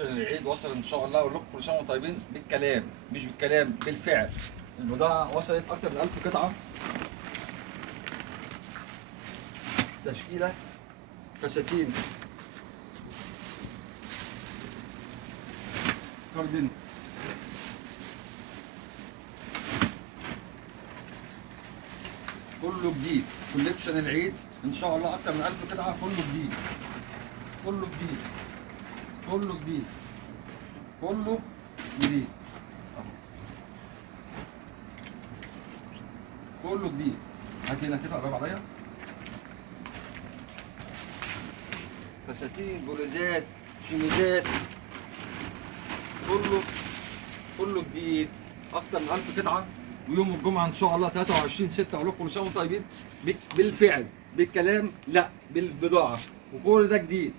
العيد وصل ان شاء الله، اقول لكم كل سنه وانتم طيبين بالكلام، مش بالكلام، بالفعل. البضاعه وصلت اكتر من 1000 قطعه، تشكيله فساتين كاردن، كله جديد. كوليكشن العيد ان شاء الله اكتر من 1000 قطعه، كله جديد، كله جديد، كله جديد، كله جديد، كله جديد. هات هنا كده، قرب عليا. فساتين، بلوزات، شميزات، كله جديد، اكتر من 1000 قطعه. ويوم الجمعه ان شاء الله 23/6 اقول لكم كل سنه وانتم طيبين بالفعل، بالكلام لا، بالبضاعه، وكل ده جديد.